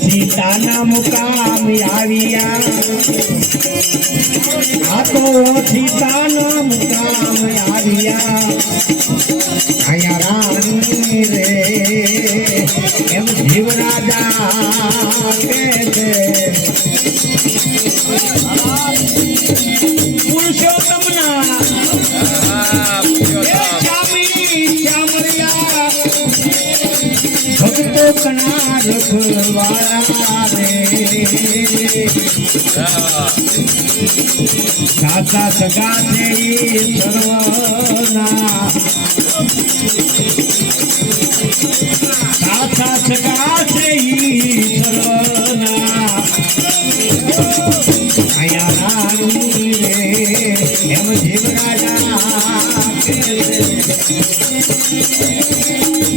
સીતાના મુકામ આવ્યા આ તો સીતાના મુકામ આવ્યા અહીંયા રાણી રે એમ જીવરાજા કે છે પુરુષોત્તમના ભક્તો કના રખવાળા રે સાચા સગા છે સર્વના સાચા સગા છે સર્વના અહીંયા રાણી રે એમ જીવરાજા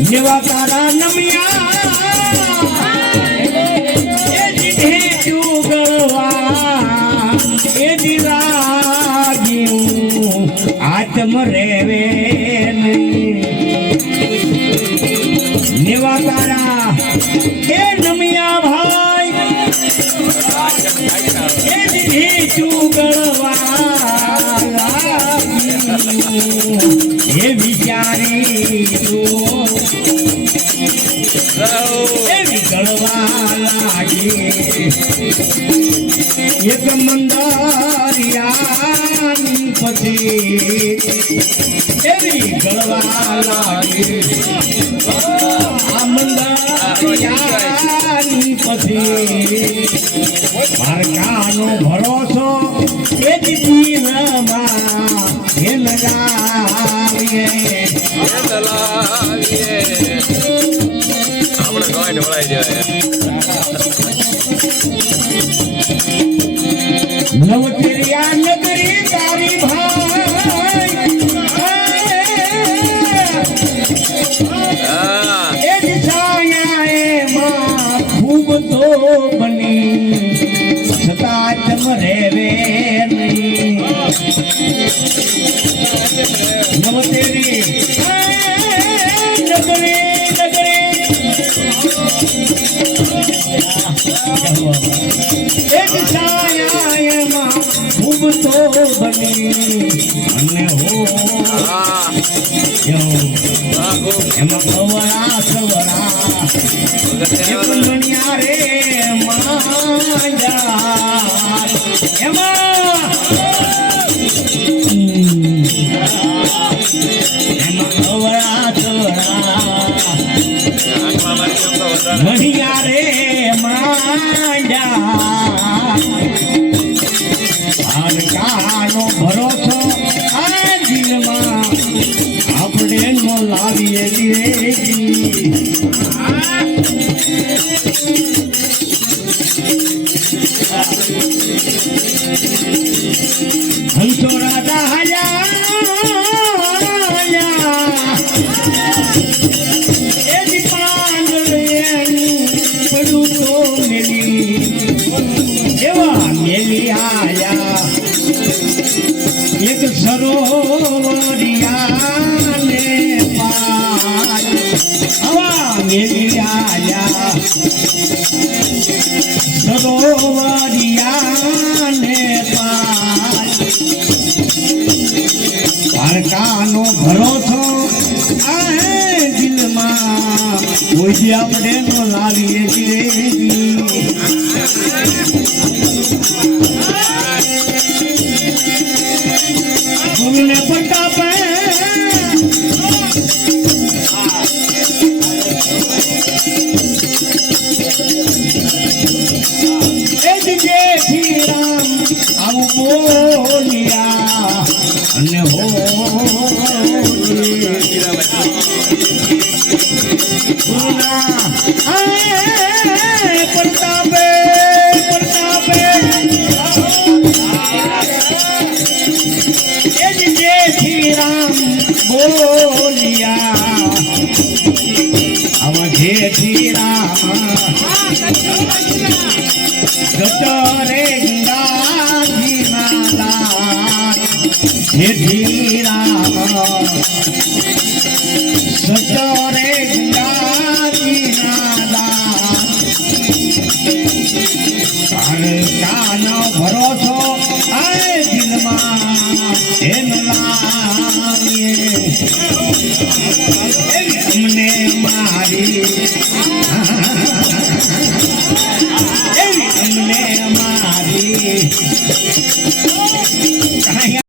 જેવા તારા નમિયા એ દીધે ચુગળવા એ દિરાગ્યું આત્મ રેવે નેવા તારા એ નમિયા ભાઈ એ દીધે ચુગળવા એ વિચારી એવી ગળવા લાગે એક મંદારિયાની પછી એવી ગળવા લાગે આ મંદારિયાની પછી ભારકાનો ભરોસો એ જ જીવનમાં એ લગાવીએ નવતરિયા નગરી તારી ભાઈ એ જ છાયા એમાં ખૂબ તો બની છતાં તમ રેવે નહીં નવતરી એક છાયામાં ખૂબ તો બની અને હો એમાં ખવરા સવરા બન્યા રે માંજા એમાં ખવરા સવરા બન્યા રે ભારકાનો ભરોસો આ દિલમાં આપણે નો લાવીએ હંસો રાજા હયા એ દીપાન પડું તો મેલી એવા મેલી આયા એક સરોવરિયાને પાર હવા મેલી આયા સરોવરિયાને પાર ભારકાનો ભરોસો આ દિલમાં કોઈ આપણે નો લાવીએ છીએ ગુરુને પટાપે એ જે રામ આવું બોલ્યા અને હો પ્રતાપે રામ બોલિયા આવા જેથી રામ ગટરે ગંગાજી નાલા જેથી રામ કાનો ભરોસો આ દિલમાં એમ લાગે